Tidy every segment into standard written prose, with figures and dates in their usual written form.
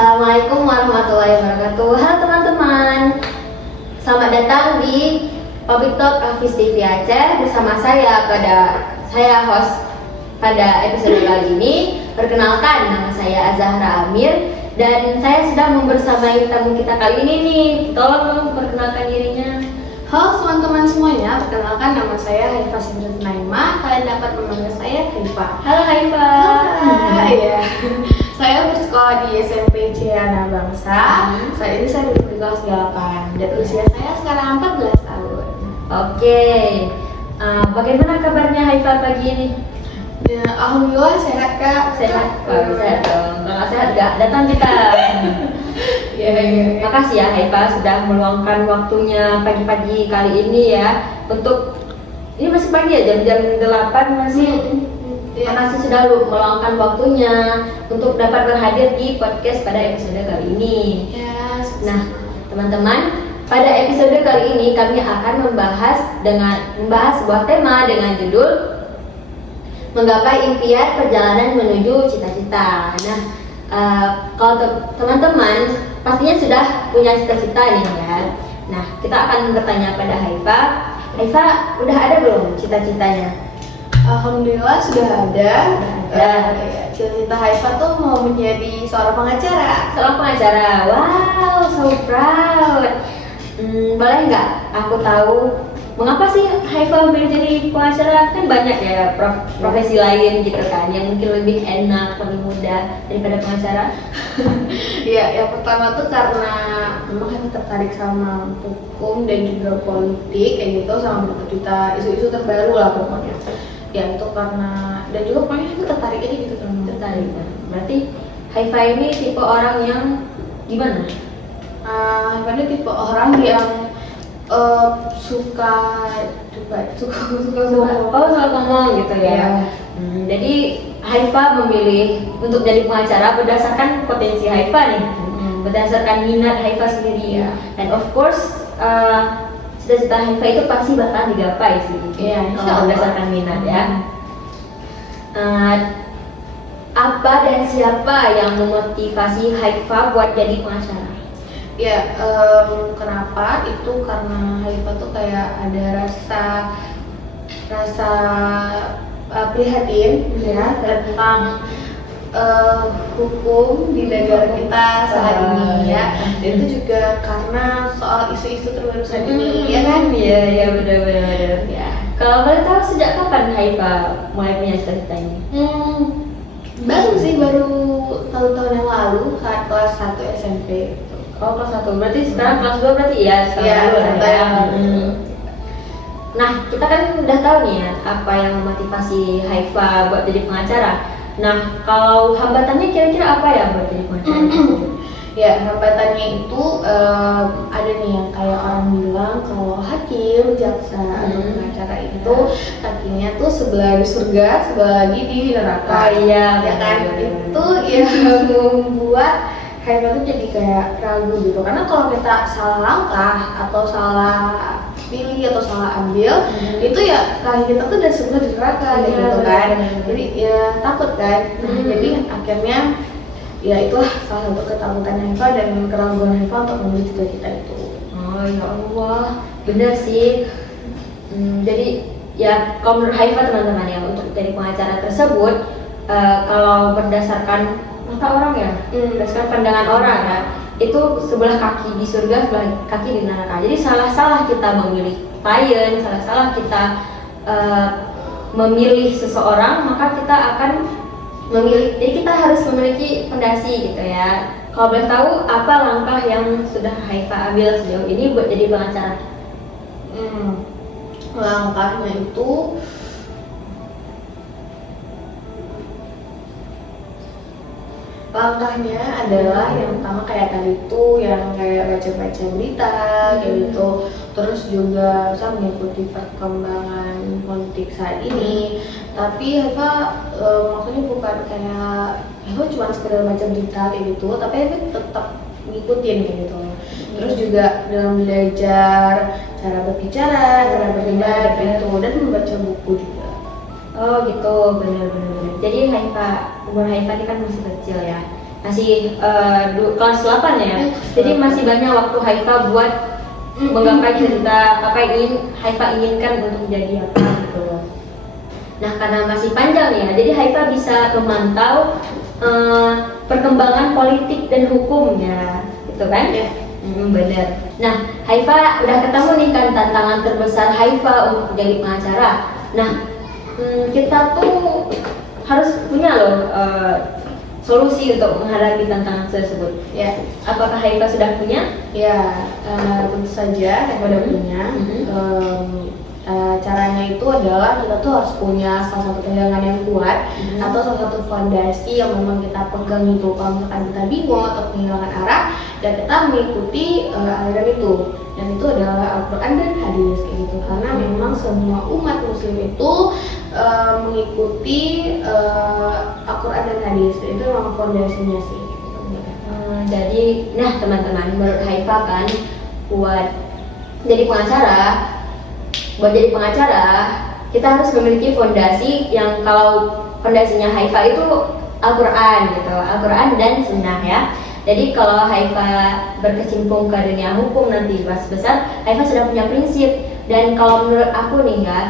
Assalamualaikum warahmatullahi wabarakatuh. Halo teman-teman, selamat datang di Public Talk Hafiz TV Aceh bersama saya host pada episode kali ini. Perkenalkan, nama saya Azahra Amir dan saya sedang membersamai tamu kita kali ini nih. Tolong perkenalkan dirinya. Halo teman-teman semuanya, perkenalkan nama saya Haifa Sidrat Naima. Kalian dapat memanggil saya Haifa. Halo Haifa. Iya. Saya bersekolah di SMP Ciana Bangsa. Saat ini saya duduk di kelas 8 dan usia saya sekarang 14 tahun. Oke. Bagaimana kabarnya Haifa pagi ini? Ya, alhamdulillah sehat Kak. Sehat. Sehat dong. Kalau sehat gak datang kita. Ya. Makasih ya Haifa sudah meluangkan waktunya pagi-pagi kali ini ya untuk ini masih pagi ya jam 8 masih. Ya. Makasih sudah meluangkan waktunya untuk dapat berhadir di podcast pada episode kali ini. Ya. Nah, teman-teman, pada episode kali ini kami akan membahas sebuah tema dengan judul Menggapai Impian Perjalanan Menuju Cita-cita. Nah, kalau teman-teman pastinya sudah punya cita-cita nih ya. Nah, kita akan bertanya pada Haifa. Haifa, udah ada belum cita-citanya? Alhamdulillah sudah ada. Ada. Cita-cita Haifa tuh mau menjadi seorang pengacara. Seorang pengacara. Wow, so proud. Boleh nggak aku tahu mengapa sih Haifa memilih jadi pengacara? Kan banyak ya profesi lain gitu kan yang mungkin lebih enak, lebih mudah daripada pengacara. Ya, yang pertama tuh karena memang Haifa tertarik sama hukum dan juga politik kayak gitu, sama berita isu-isu terbaru lah pokoknya. Ya itu karena dan juga pokoknya Haifa tertarik aja gitu kan. Tertarik kan? Berarti Haifa ini tipe orang yang gimana? Haifa ini tipe orang yang suka ngomong gitu ya. Ya. Jadi Haifa memilih untuk jadi pengacara berdasarkan potensi Haifa nih, berdasarkan minat Haifa sendiri. Ya. Dan of course cita-cita Haifa itu pasti bakal digapai sih. Iya, Kalau berdasarkan minat ya. Apa dan siapa yang memotivasi Haifa buat jadi pengacara? Ya, kenapa? Itu karena Haifa tuh kayak ada rasa prihatin ya tentang hukum di negara kita saat ini ya. Dan itu juga karena soal isu-isu terbaru saat ini ya kan? Iya benar. Ya. Kalau boleh tahu sejak kapan Haifa mulai punya cita-cita ini? Baru tahun-tahun yang lalu saat kelas 1 SMP. Oh, kelas 1. Berarti sekarang kelas 2 berarti ya Iya, ya. Nah, kita kan udah tahu nih ya apa yang memotivasi Haifa buat jadi pengacara. Nah, kalau hambatannya kira-kira apa ya buat jadi pengacara? Ya, hambatannya itu ada nih yang kayak orang bilang kalau hakim, jaksa, atau pengacara itu kakinya tuh sebelah di surga, sebelah lagi di neraka. Oh iya, Ya kan? benar. Itu yang membuat Haifa tuh jadi kayak ragu gitu. Karena kalau kita salah langkah atau salah pilih atau salah ambil, itu ya kaki kita tuh udah sebelah di neraka gitu kan. Jadi ya takut kan. Jadi akhirnya ya itulah salah satu ketakutan Haifa dan keraguan Haifa untuk menuju cita-cita itu. Oh ya Allah, benar sih. Jadi ya kalau menurut Haifa teman-teman ya untuk jadi pengacara tersebut kalau berdasarkan mata orang ya, berdasarkan pandangan orang ya, itu sebelah kaki di surga, sebelah kaki di neraka. Jadi salah-salah kita memilih klien, salah-salah kita memilih seseorang, maka kita akan memilih. Jadi kita harus memiliki fondasi gitu ya. Kalau boleh tahu apa langkah yang sudah Haifa ambil sejauh ini buat jadi pengacara? Langkahnya itu adalah yang pertama kayak tadi tuh yang kayak baca-baca berita kayak gitu, terus juga bisa mengikuti perkembangan politik saat ini. Tapi Haifa maksudnya bukan kayak Haifa cuma sekedar baca berita kayak gitu, tapi Haifa tetap ngikutin kayak gitu. Terus juga dalam belajar cara berbicara, cara berdebat gitu, dan membaca buku juga. Oh gitu, benar. Jadi umur Haifa ini kan masih kecil ya. masih kelas 8 ya. Jadi masih banyak waktu Haifa buat menggapai cita-cita apa yang ingin Haifa inginkan untuk menjadi apa gitu. Nah, karena masih panjang ya, jadi Haifa bisa memantau perkembangan politik dan hukum ya, gitu kan? Ya. Benar. Nah, Haifa udah ketemu nih kan tantangan terbesar Haifa untuk menjadi pengacara. Nah, kita tuh harus punya loh solusi untuk menghadapi tantangan tersebut. Ya. Apakah Haifa sudah punya? Ya, tentu saja Haifa udah punya. Caranya itu adalah kita tuh harus punya salah satu pegangan yang kuat atau salah satu fondasi yang memang kita pegang itu. Kalau misalkan kita bingung atau kehilangan arah, dan kita mengikuti aliran itu, dan itu adalah Al-Quran dan hadis kayak gitu. Karena memang semua umat muslim itu mengikuti Al-Quran dan hadis, itu memang fondasinya sih. Jadi, nah teman-teman, menurut Haifa kan buat jadi pengacara, kita harus memiliki fondasi yang kalau fondasinya Haifa itu Al-Quran gitu, Al-Quran dan Sunnah ya. Jadi kalau Haifa berkecimpung ke dunia hukum nanti pas besar, Haifa sudah punya prinsip. Dan kalau menurut aku nih ya,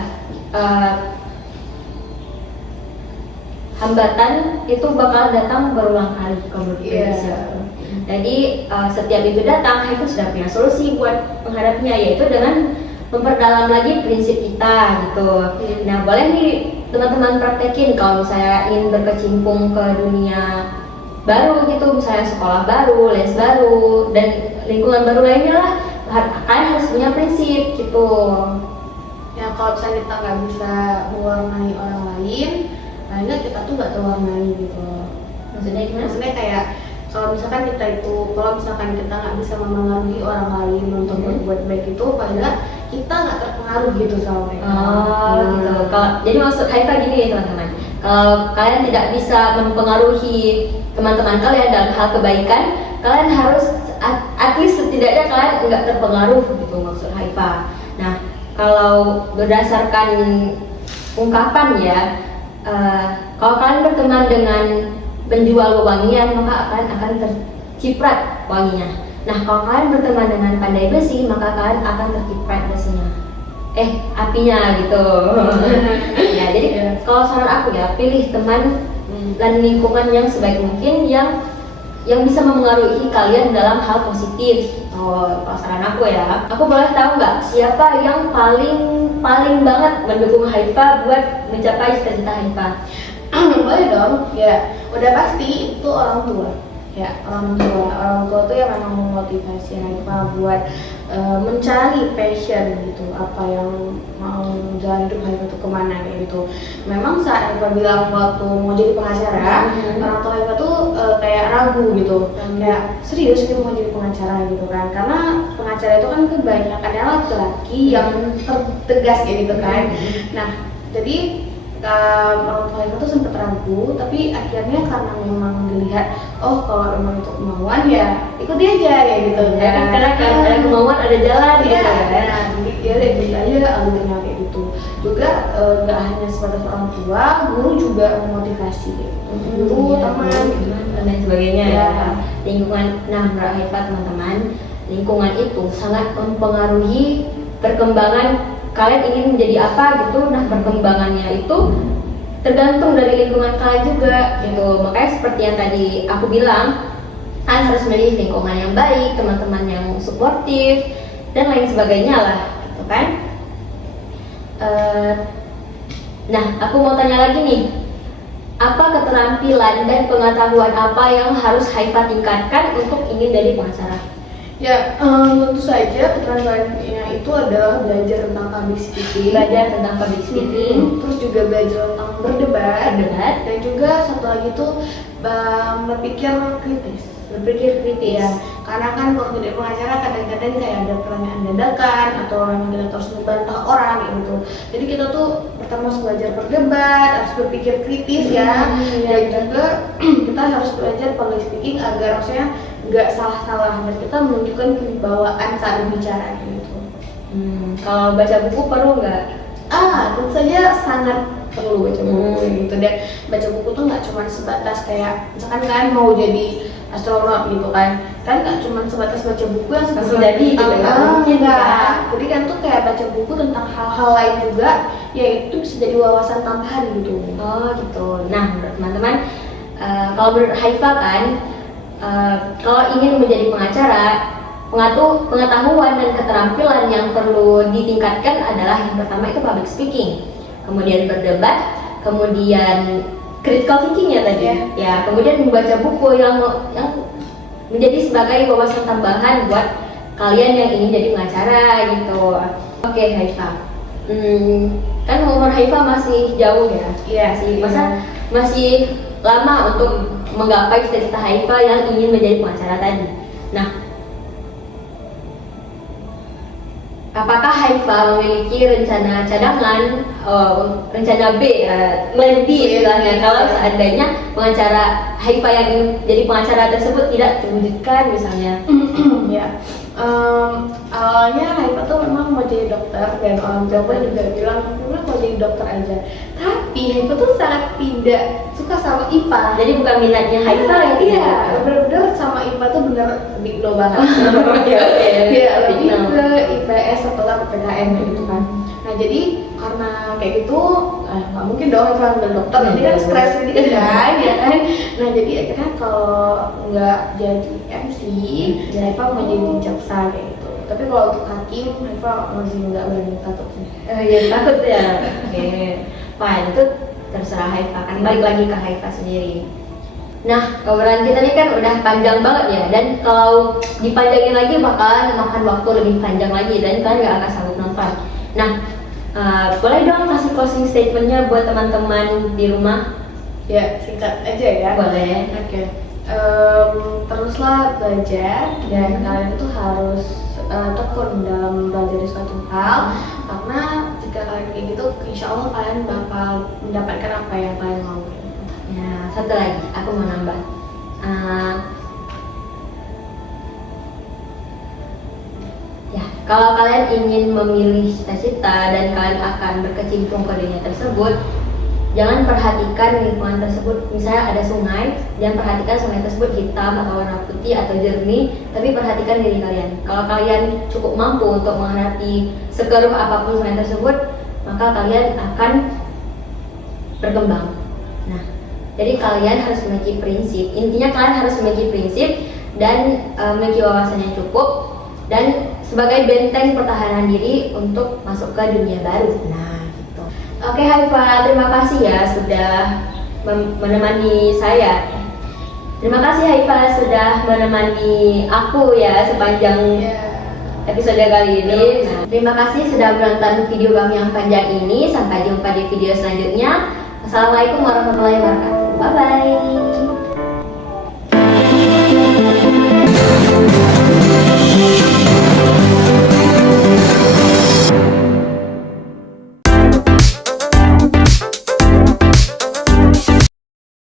hambatan itu bakal datang berulang kali kalau prinsip. Jadi setiap itu datang, Haifa sudah punya solusi buat menghadapinya, yaitu dengan memperdalam lagi prinsip kita gitu. Nah, boleh nih teman-teman praktekin kalau saya ingin berkecimpung ke dunia baru gitu, misalnya sekolah baru, les baru, dan lingkungan baru lainnya lah. Kalian harus punya prinsip gitu. Ya, kalau misalnya kita nggak bisa mewarnai orang lain, paling kita tuh nggak terwarnai gitu. Maksudnya gimana? Maksudnya kayak kalau misalkan kita nggak bisa mempengaruhi orang lain untuk berbuat baik itu, paling nggak kita nggak terpengaruh gitu sama mereka. Gitu. Jadi maksud Haifa gini ya teman-teman, kalau kalian tidak bisa mempengaruhi teman-teman kalian dalam hal kebaikan, kalian harus at least setidaknya kalian nggak terpengaruh gitu maksud Haifa. Nah, kalau berdasarkan ungkapan ya, kalau kalian berteman dengan penjual wewangian, maka akan terciprat wanginya. Nah, kalau kalian berteman dengan pandai besi, maka kalian akan terciprat besinya. Apinya gitu. Ya, jadi kalau saran aku ya, pilih teman dan lingkungan yang sebaik mungkin yang bisa mempengaruhi kalian dalam hal positif. Kalau saran aku ya, aku boleh tahu nggak siapa yang paling banget mendukung Haifa buat mencapai cita-cita Haifa? Boleh dong, ya udah pasti itu orang tua. Ya, orang tua tuh yang memang memotivasi Haifa buat mencari passion gitu, apa yang mau jalan hidup Haifa tuh kemana kayak gitu. Memang saat Haifa bilang waktu mau jadi pengacara, orang tua Haifa tuh kayak ragu gitu, kayak serius ini mau jadi pengacara gitu kan, karena pengacara itu kan kebanyakannya laki-laki yang tegas kayak gitu kan. Nah, jadi orang tua itu tuh sempet ragu, tapi akhirnya karena memang dilihat, oh kalau memang itu kemauan ya ikuti aja ya gitu kan. Karena ada kemauan ada jalan gitu kan. Nah, jadi ya ikuti aja alurnya kayak gitu. Juga nggak hanya sebatas orang tua, guru juga memotivasi kayak gitu. Guru, teman, gitu. Dan lain sebagainya ya. Lingkungan, nah menurut Haifa teman-teman, lingkungan itu sangat mempengaruhi perkembangan kalian ingin menjadi apa gitu. Nah, perkembangannya itu tergantung dari lingkungan kalian juga gitu. Makanya seperti yang tadi aku bilang, kalian harus memilih lingkungan yang baik, teman-teman yang suportif dan lain sebagainya lah gitu kan. Nah, aku mau tanya lagi nih, apa keterampilan dan pengetahuan apa yang harus Haifa tingkatkan untuk ingin jadi pengacara? Ya, tentu saja keterampilannya itu adalah belajar tentang public speaking, terus juga belajar tentang berdebat, dan juga satu lagi itu berpikir kritis. Ya, karena kan kalau jadi pengacara kadang-kadang kayak ada pertanyaan dadakan atau yang kita harus membantah orang gitu. Jadi kita tuh pertama harus belajar berdebat, harus berpikir kritis ya, dan juga kita harus belajar public speaking agar maksudnya nggak salah-salah dan kita menunjukkan kewibawaan saat berbicara gitu. Kalau baca buku perlu nggak? Tentu saja sangat perlu baca buku gitu. Dan baca buku tuh nggak cuma sebatas kayak misalkan kan mau jadi astronot gitu kan nggak cuma sebatas baca buku yang langsung jadi gitu ya, mungkin enggak. Jadi kan tuh kayak baca buku tentang hal-hal lain juga, ya itu bisa jadi wawasan tambahan gitu. Oh gitu. Nah menurut teman-teman, kalau menurut Haifa kan, kalau ingin menjadi pengacara, pengetahuan dan keterampilan yang perlu ditingkatkan adalah yang pertama itu public speaking, kemudian berdebat, kemudian critical thinking ya tadi, ya kemudian membaca buku yang menjadi sebagai wawasan tambahan buat kalian yang ingin jadi pengacara gitu. Oke Haifa, kan umur Haifa masih jauh ya, masih lama untuk menggapai cita-cita Haifa yang ingin menjadi pengacara tadi. Nah, apakah Haifa memiliki rencana cadangan, rencana B, plan B istilahnya, kalau seandainya pengacara Haifa yang ingin jadi pengacara tersebut tidak terwujudkan misalnya? Ya, awalnya Haifa tuh memang mau jadi dokter dan orang tua gue juga bilang memang mau jadi dokter aja. Tapi Haifa tuh sangat tidak suka sama IPA. Jadi bukan minatnya Haifa yang iya, bener-bener sama IPA tuh bener big no banget. Iya, lebih ke IPS atau PPKN gitu kan. Nah jadi karena kayak gitu, nggak mungkin dong Haifa ambil dokter, jadi kan stres sedikit kan, ya kan. Nah jadi akhirnya kalau nggak jadi MC, Haifa mau jadi jaksa kayak gitu. Tapi kalau untuk hakim, Haifa masih nggak berani takut sih. Ya takut ya. Oke, fine, itu terserah Haifa kan, balik lagi ke Haifa sendiri. Nah, obrolan kita ini kan udah panjang banget ya, dan kalau dipanjangin lagi bakalan makan waktu lebih panjang lagi dan kalian gak akan sanggup nonton. Nah, boleh dong kasih closing statementnya buat teman-teman di rumah? Ya, singkat aja ya. Boleh. Oke. Teruslah belajar dan kalian tuh harus tekun dalam belajar suatu hal, karena jika kalian kayak gitu, insya Allah kalian bakal mendapatkan apa yang kalian mau. Ya, satu lagi, aku mau nambah. Ya, kalau kalian ingin memilih cita-cita dan kalian akan berkecimpung ke dunia tersebut, jangan perhatikan lingkungan tersebut. Misalnya ada sungai, jangan perhatikan sungai tersebut hitam atau warna putih atau jernih, tapi perhatikan diri kalian. Kalau kalian cukup mampu untuk menghadapi sekeruh apapun sungai tersebut, maka kalian akan berkembang. Nah, jadi kalian harus memiliki prinsip. Intinya kalian harus memiliki prinsip dan memiliki wawasan yang cukup dan sebagai benteng pertahanan diri untuk masuk ke dunia baru. Nah, gitu. Oke Haifa, terima kasih ya sudah menemani saya. Terima kasih Haifa sudah menemani aku ya sepanjang episode kali ini. Nah, terima kasih sudah menonton video kami yang panjang ini. Sampai jumpa di video selanjutnya. Assalamualaikum warahmatullahi wabarakatuh. Bye bye.